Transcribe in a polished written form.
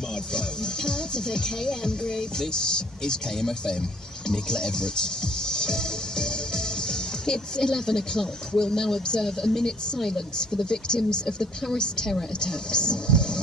smartphone. Part of the KM Group. This is KMFM. Nicola Everett. It's 11 o'clock. We'll now observe a minute's silence for the victims of the Paris terror attacks.